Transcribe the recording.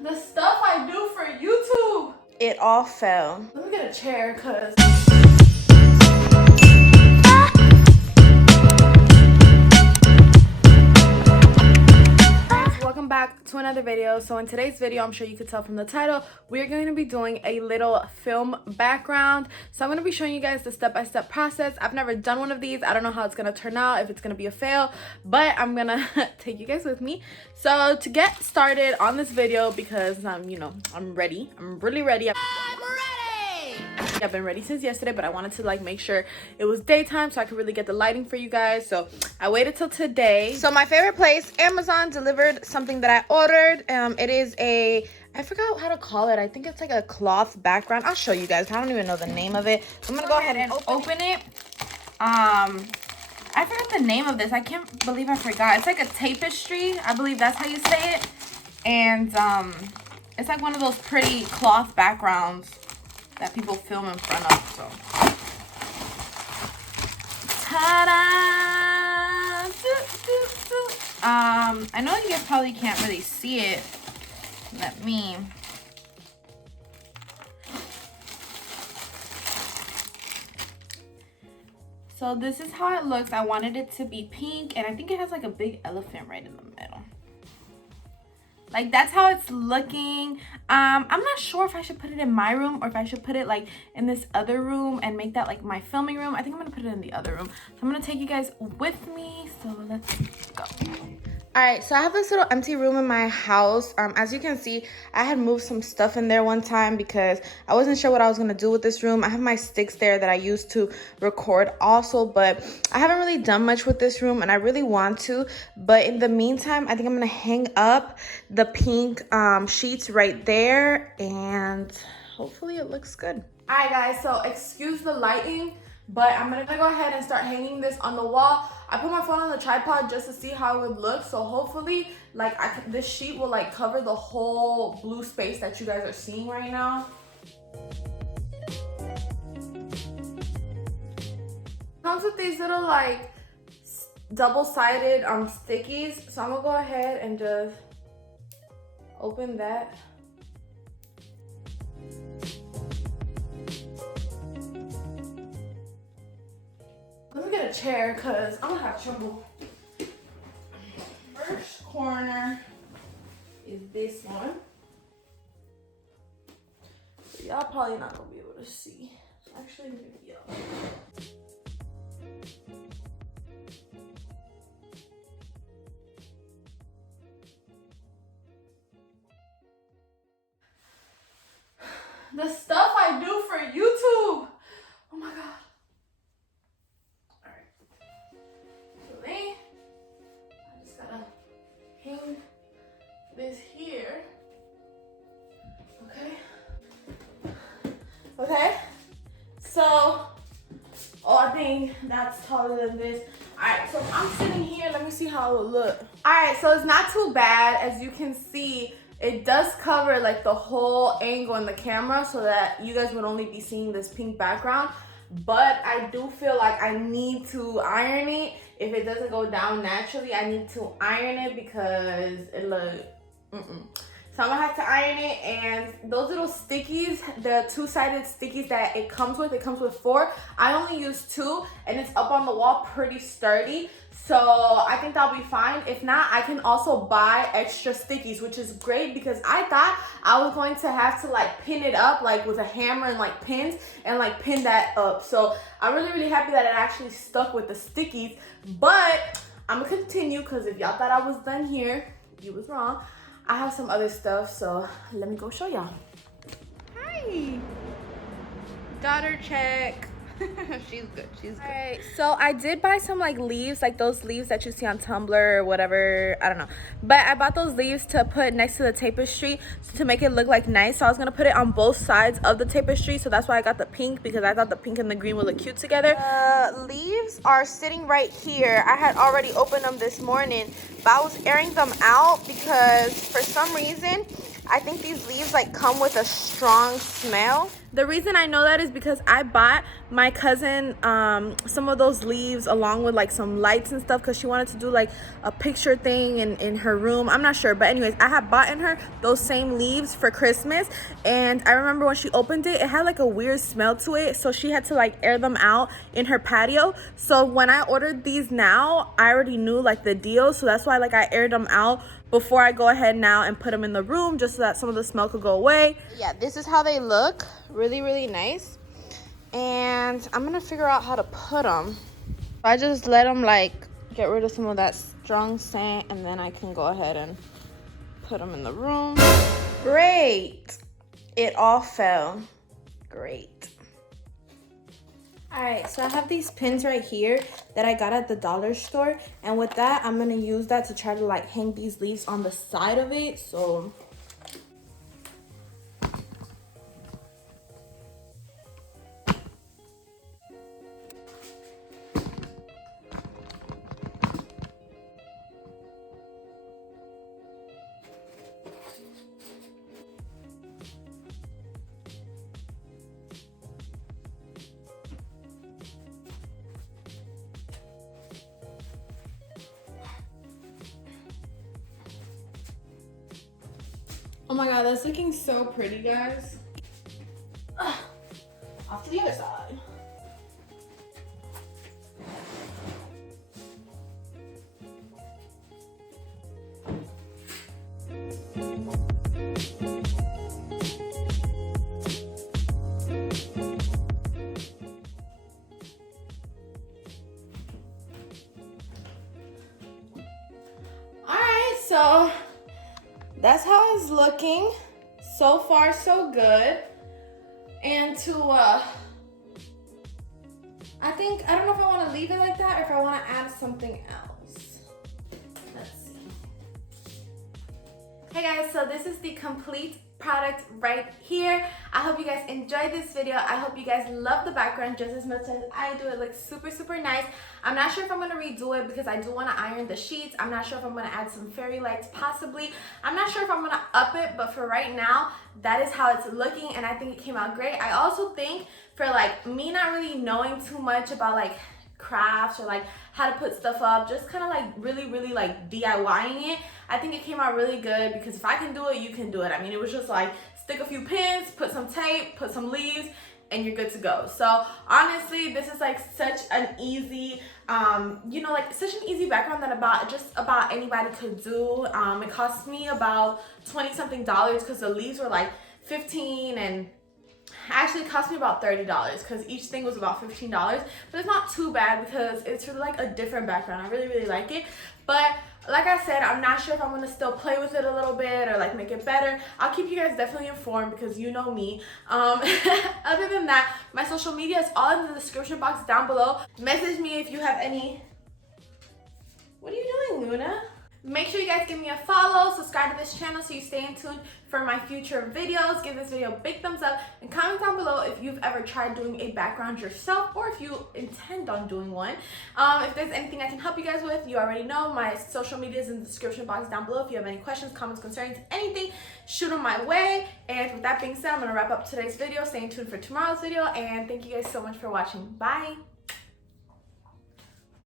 The stuff I do for YouTube. It all fell. Let me get a chair, cause welcome back to another video. So in today's video, I'm sure you could tell from the title, we're going to be doing a little film background. So I'm going to be showing you guys the step-by-step process. I've never done one of these. I don't know how it's going to turn out, if it's going to be a fail, but I'm going to take you guys with me. So to get started on this video, because I'm ready. I'm really ready. I've been ready since yesterday, but I wanted to like make sure it was daytime so I could really get the lighting for you guys. So I waited till today. So my favorite place, Amazon, delivered something that I ordered. It is I forgot how to call it. I think it's like a cloth background. I'll show you guys. I don't even know the name of it. So I'm gonna go ahead and open it. I forgot the name of this. I can't believe I forgot. It's like a tapestry. I believe that's how you say it. And it's like one of those pretty cloth backgrounds that people film in front of. So ta-da! I know you guys probably can't really see it. Let me. So this is how it looks. I wanted it to be pink, and I think it has like a big elephant right in the middle. Like, that's how it's looking. I'm not sure if I should put it in my room or if I should put it like in this other room and make that like my filming room. I think I'm gonna put it in the other room. So I'm gonna take you guys with me. So let's go. All right, so I have this little empty room in my house. As you can see, I had moved some stuff in there one time because I wasn't sure what I was gonna do with this room. I have my sticks there that I used to record also, but I haven't really done much with this room and I really want to. But in the meantime, I think I'm gonna hang up the pink sheets right there and hopefully it looks good. All right, guys, so excuse the lighting, but I'm gonna go ahead and start hanging this on the wall. I put my phone on the tripod just to see how it would look. So hopefully, like, this sheet will like cover the whole blue space that you guys are seeing right now. Comes with these little like double-sided stickies. So I'm gonna go ahead and just open that. Let me get a chair because I'm gonna have trouble. First corner is this one. So y'all probably not gonna be able to see. Actually, maybe y'all. The stuff I do for YouTube. Oh my God. This here. Okay, so I think that's taller than this. All right, so I'm sitting here. Let me see how it would look. All right, so it's not too bad. As you can see, it does cover like the whole angle in the camera so that you guys would only be seeing this pink background. But I do feel like I need to iron it. If it doesn't go down naturally, I need to iron it because it looks So I'm gonna have to iron it, and those little stickies, the two-sided stickies that it comes with 4. I only use 2, and it's up on the wall pretty sturdy. So I think that'll be fine. If not, I can also buy extra stickies, which is great because I thought I was going to have to like pin it up like with a hammer and like pins and like pin that up. So I'm really happy that it actually stuck with the stickies. But I'm gonna continue because if y'all thought I was done here, you was wrong. I have some other stuff, so let me go show y'all. Hi. Daughter check. She's good. She's good. All right, so I did buy some like leaves, like those leaves that you see on Tumblr or whatever. I don't know. But I bought those leaves to put next to the tapestry to make it look like nice. So I was gonna put it on both sides of the tapestry. So that's why I got the pink, because I thought the pink and the green would look cute together. Leaves are sitting right here. I had already opened them this morning, but I was airing them out because for some reason I think these leaves like come with a strong smell. The reason I know that is because I bought my cousin some of those leaves along with like some lights and stuff because she wanted to do like a picture thing in her room. I'm not sure, but anyways, I had bought in her those same leaves for Christmas, and I remember when she opened it, it had like a weird smell to it, so she had to like air them out in her patio. So when I ordered these now, I already knew like the deal, so that's why like I aired them out before I go ahead now and put them in the room just so that some of the smell could go away. Yeah, this is how they look. Really, really nice. And I'm gonna figure out how to put them. I just let them like get rid of some of that strong scent, and then I can go ahead and put them in the room. Great. It all fell. Great. All right, so I have these pins right here that I got at the dollar store, and with that I'm gonna use that to try to like hang these leaves on the side of it. So oh my god, that's looking so pretty, guys. Off to the other side. Alright, so that's how it's looking. So far, so good. And I don't know if I want to leave it like that or if I want to add something else. Let's see. Hey guys, so this is the complete product right here. I hope you guys enjoyed this video. I hope you guys love the background just as much as I do. It looks super, super nice. I'm not sure if I'm going to redo it because I do want to iron the sheets. I'm not sure if I'm going to add some fairy lights possibly. I'm not sure if I'm going to up it, but for right now, that is how it's looking, and I think it came out great. I also think for like me not really knowing too much about like crafts or like how to put stuff up, just kind of like really like DIYing it, I think it came out really good because if I can do it, you can do it. I mean, it was just like stick a few pins, put some tape, put some leaves, and you're good to go. So honestly, this is like such an easy you know, like such an easy background that just about anybody could do. It cost me about $20 something because the leaves were like 15, and actually it cost me about $30 because each thing was about $15, but it's not too bad because it's really like a different background. I really like it, but like I said, I'm not sure if I'm going to still play with it a little bit or like make it better. I'll keep you guys definitely informed because you know me. Other than that, my social media is all in the description box down below. Message me if you have any... What are you doing, Luna? Make sure you guys give me a follow, subscribe to this channel so you stay in tune for my future videos. Give this video a big thumbs up and comment down below if you've ever tried doing a background yourself or if you intend on doing one. If there's anything I can help you guys with, you already know my social media is in the description box down below. If you have any questions, comments, concerns, anything, shoot them my way. And with that being said, I'm going to wrap up today's video. Stay tuned for tomorrow's video, and thank you guys so much for watching. Bye!